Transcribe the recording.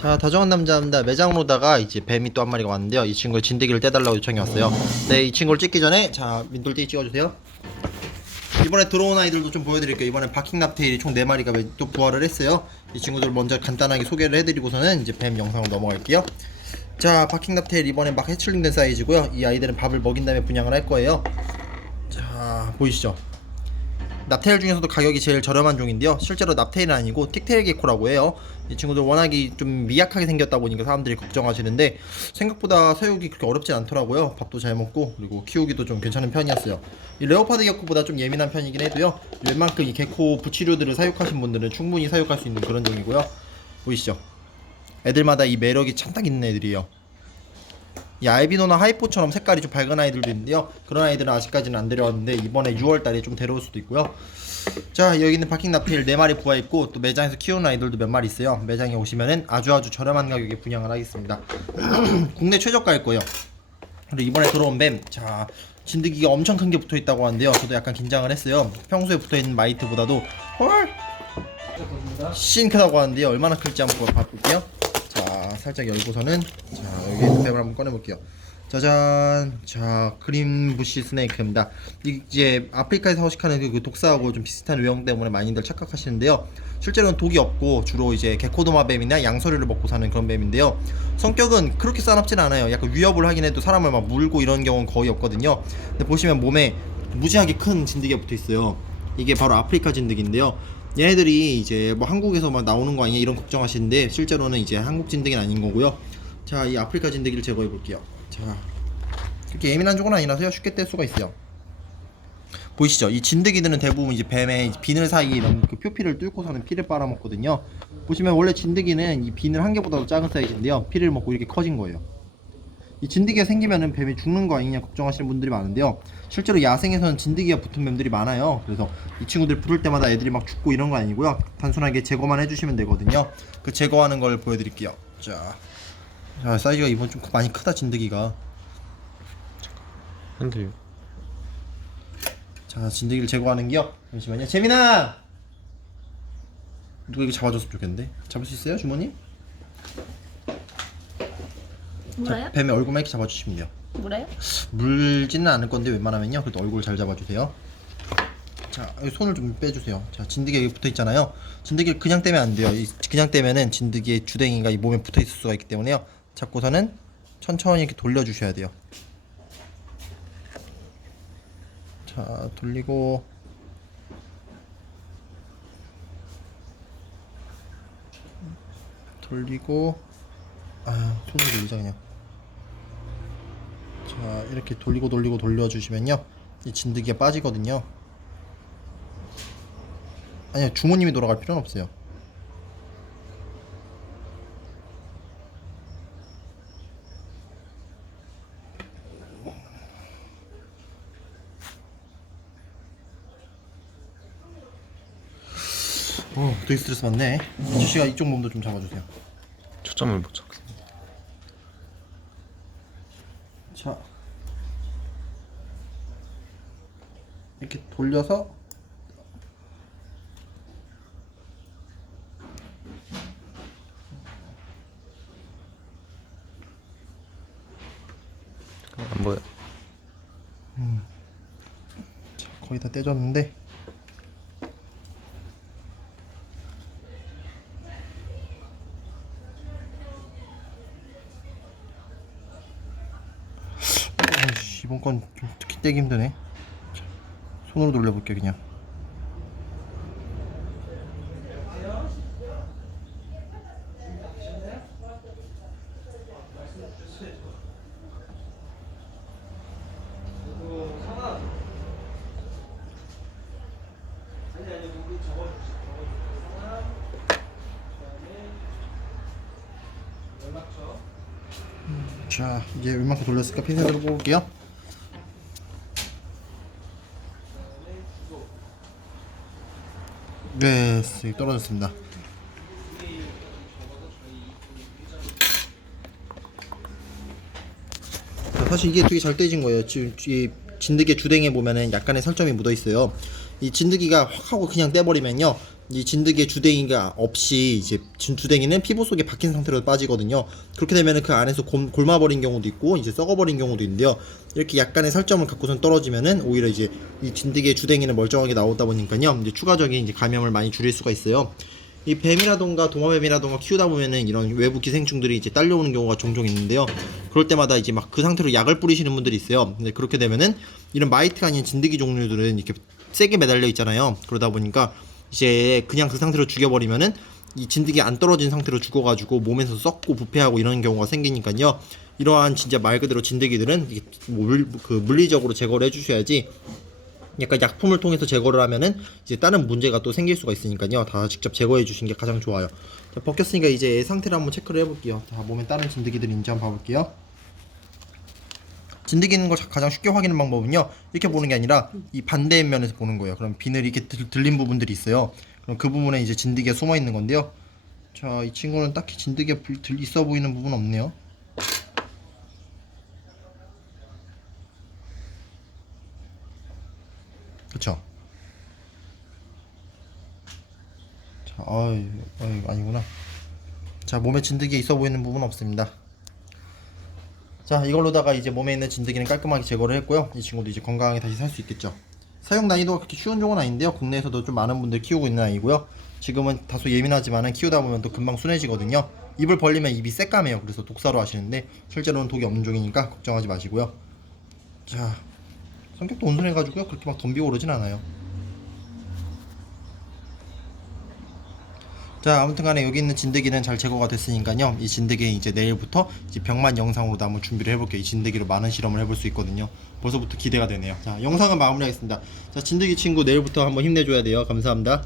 자, 다정한 남자입니다. 매장으로다가 이제 뱀이 또 한 마리가 왔는데요. 이 친구의 진드기를 떼달라고 요청이 왔어요. 네, 이 친구를 찍기 전에 자, 민돌띠 찍어주세요. 이번에 들어온 아이들도 좀 보여드릴게요. 이번에 바킹납테일이 총 4마리가 또 부활을 했어요. 이 친구들 먼저 간단하게 소개를 해드리고서는 이제 뱀 영상으로 넘어갈게요. 자, 바킹납테일 이번에 막 해출링된 사이즈고요. 이 아이들은 밥을 먹인 다음에 분양을 할 거예요. 자, 보이시죠? 납테일 중에서도 가격이 제일 저렴한 종인데요. 실제로 납테일은 아니고 틱테일 게코라고 해요. 이 친구들 워낙이 좀 미약하게 생겼다 보니까 사람들이 걱정하시는데 생각보다 사육이 그렇게 어렵진 않더라고요. 밥도 잘 먹고 그리고 키우기도 좀 괜찮은 편이었어요. 이 레오파드 게코보다 좀 예민한 편이긴 해도요. 웬만큼 이 게코 부치류들을 사육하신 분들은 충분히 사육할 수 있는 그런 종이고요. 보이시죠? 애들마다 이 매력이 참딱 있는 애들이에요. 이 알비노나 하이포처럼 색깔이 좀 밝은 아이들도 있는데요. 그런 아이들은 아직까지는 안 데려왔는데 이번에 6월달에 좀 데려올 수도 있고요. 자, 여기는 바킹납테일 4마리 부화있고 또 매장에서 키우는 아이들도 몇 마리 있어요. 매장에 오시면은 아주 저렴한 가격에 분양을 하겠습니다. 국내 최저가일 거예요. 그리고 이번에 들어온 뱀, 자, 진드기가 엄청 큰 게 붙어있다고 하는데요. 저도 약간 긴장을 했어요. 평소에 붙어있는 마이트보다도 훨씬 크다고 하는데요. 얼마나 클지 한번 봐볼게요. 자, 살짝 열고서는 자, 여기 뱀을 한번 꺼내볼게요. 짜잔. 자, 그린 부시 스네이크입니다. 이제 아프리카에서 서식하는 그 독사하고 좀 비슷한 외형 때문에 많이들 착각하시는데요. 실제로는 독이 없고 주로 이제 게코도마 뱀이나 양서류를 먹고 사는 그런 뱀인데요. 성격은 그렇게 싸납진 않아요. 약간 위협을 하긴 해도 사람을 막 물고 이런 경우는 거의 없거든요. 근데 보시면 몸에 무지하게 큰 진드기가 붙어 있어요. 이게 바로 아프리카 진드기인데요. 얘네들이 이제 뭐 한국에서 막 나오는 거 아니냐 이런 걱정하시는데 실제로는 이제 한국 진드기는 아닌 거고요. 자, 이 아프리카 진드기를 제거해 볼게요. 자, 그렇게 예민한 쪽은 아니라서요. 쉽게 뗄 수가 있어요. 보이시죠? 이 진드기들은 대부분 이제 뱀의 비늘 사이에 이런 그 표피를 뚫고서는 피를 빨아먹거든요. 보시면 원래 진드기는 이 비늘 한 개보다도 작은 사이즈인데요. 피를 먹고 이렇게 커진 거예요. 이 진드기가 생기면은 뱀이 죽는 거 아니냐 걱정하시는 분들이 많은데요. 실제로 야생에서는 진드기가 붙은 뱀들이 많아요. 그래서 이 친구들 부를 때마다 애들이 막 죽고 이런 거 아니고요. 단순하게 제거만 해주시면 되거든요. 그 제거하는 걸 보여드릴게요. 자, 사이즈가 이번 좀 많이 크다 진드기가. 핸들요. 자, 진드기를 제거하는 게요. 잠시만요. 재민아! 누가 이거 잡아줬으면 좋겠는데. 잡을 수 있어요, 주머니? 물어요? 자, 뱀의 얼굴만 이렇게 잡아주시면 돼요. 물어요? 물지는 않을 건데 웬만하면요. 그래도 얼굴 잘 잡아주세요. 자, 여기 손을 좀 빼주세요. 자, 진드기가 여기 붙어 있잖아요. 진드기를 그냥 떼면 안 돼요. 그냥 떼면은 진드기의 주댕이가 이 몸에 붙어 있을 수가 있기 때문에요. 잡고서는 천천히 이렇게 돌려주셔야 돼요. 자, 돌리고 손으로 돌리자 그냥. 자, 이렇게 돌리고 돌려주시면요 이 진드기가 빠지거든요. 아니요, 주모님이 돌아갈 필요는 없어요. 되게 스트레스 받네. 이주씨가 이쪽 몸도 좀 잡아주세요. 초점을 못 잡겠어. 자, 이렇게 돌려서 안 보여. 자, 거의 다 떼졌는데 이번 건 좀 특히 떼기 힘드네. 자, 손으로 돌려볼게 그냥. 자, 이제 얼마큼 돌렸을까 핀셋으로 뽑을게요. 네, 여기 떨어졌습니다. 자, 사실 이게 되게 잘 떼진 거예요. 지금 이 진드기 주댕에 보면은 약간의 살점이 묻어 있어요. 이 진드기가 확 하고 그냥 떼버리면요, 이 진드기의 주댕이가 없이 이제 주댕이는 피부 속에 박힌 상태로 빠지거든요. 그렇게 되면은 그 안에서 골마버린 경우도 있고 이제 썩어버린 경우도 있는데요. 이렇게 약간의 살점을 갖고선 떨어지면은 오히려 이제 이 진드기의 주댕이는 멀쩡하게 나오다 보니까요. 이제 추가적인 이제 감염을 많이 줄일 수가 있어요. 이 뱀이라던가 도마뱀이라던가 키우다 보면은 이런 외부 기생충들이 이제 딸려오는 경우가 종종 있는데요. 그럴 때마다 이제 막 그 상태로 약을 뿌리시는 분들이 있어요. 근데 그렇게 되면은 이런 마이트가 아닌 진드기 종류들은 이렇게 세게 매달려 있잖아요. 그러다 보니까 이제 그냥 그 상태로 죽여버리면은 이 진드기 안 떨어진 상태로 죽어가지고 몸에서 썩고 부패하고 이런 경우가 생기니까요. 이러한 진짜 말 그대로 진드기들은 이게 물리적으로 제거를 해주셔야지. 약간 약품을 통해서 제거를 하면은 이제 다른 문제가 또 생길 수가 있으니까요. 다 직접 제거해 주시는 게 가장 좋아요. 자, 벗겼으니까 이제 상태를 한번 체크를 해볼게요. 자, 몸에 다른 진드기들이 있는지 한번 봐볼게요. 진드기 있는 걸 가장 쉽게 확인하는 방법은요, 이렇게 보는 게 아니라 이 반대 면에서 보는 거예요. 그럼 비늘이 이렇게 들린 부분들이 있어요. 그럼 그 부분에 이제 진드기가 숨어 있는 건데요. 자, 이 친구는 딱히 진드기가 있어 보이는 부분 없네요. 그쵸? 자, 아니구나. 자, 몸에 진드기 있어 보이는 부분 없습니다. 자, 이걸로다가 이제 몸에 있는 진드기는 깔끔하게 제거를 했고요. 이 친구도 이제 건강하게 다시 살 수 있겠죠. 사용 난이도가 그렇게 쉬운 종은 아닌데요. 국내에서도 좀 많은 분들 키우고 있는 아이고요. 지금은 다소 예민하지만은 키우다 보면 또 금방 순해지거든요. 입을 벌리면 입이 새까매요. 그래서 독사로 하시는데 실제로는 독이 없는 종이니까 걱정하지 마시고요. 자, 성격도 온순해가지고요. 그렇게 막 덤비고 그러진 않아요. 자, 아무튼 간에 여기 있는 진드기는 잘 제거가 됐으니까요. 이 진드기 이제 내일부터 이제 병만 영상으로도 한번 준비를 해볼게요. 이 진드기로 많은 실험을 해볼 수 있거든요. 벌써부터 기대가 되네요. 자, 영상은 마무리하겠습니다. 자, 진드기 친구 내일부터 한번 힘내줘야 돼요. 감사합니다.